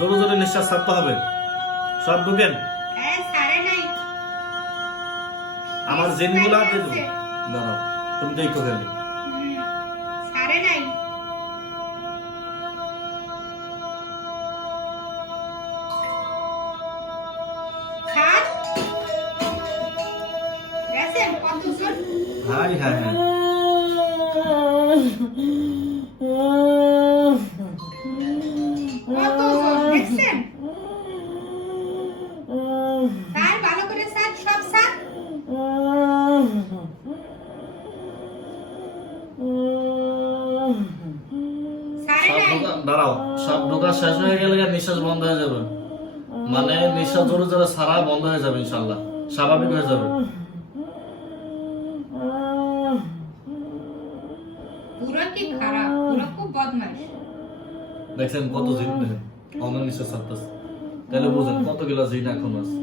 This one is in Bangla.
জোরে জোরে নিঃশ্বাস ছাড়তে হবে। সব ঢুকেন। আমার জিনগুলা দিয়ে দেবো। দাঁড়াও, তুমি দেখো খালি। High high high. দাঁড়াও, সব ঢোকা শেষ হয়ে গেলে নিঃশ্বাস বন্ধ হয়ে যাবে, মানে নিঃশ্বাস জোরে জোরে ছাড়া বন্ধ হয়ে যাবে, ইনশাল্লাহ স্বাভাবিক হয়ে যাবে। দেখছেন কত জিন, দেখেন অন্য নিঃশ্বাস ছাড়তেছে, তাহলে বুঝেন কত গেলা জিন এখন আছে।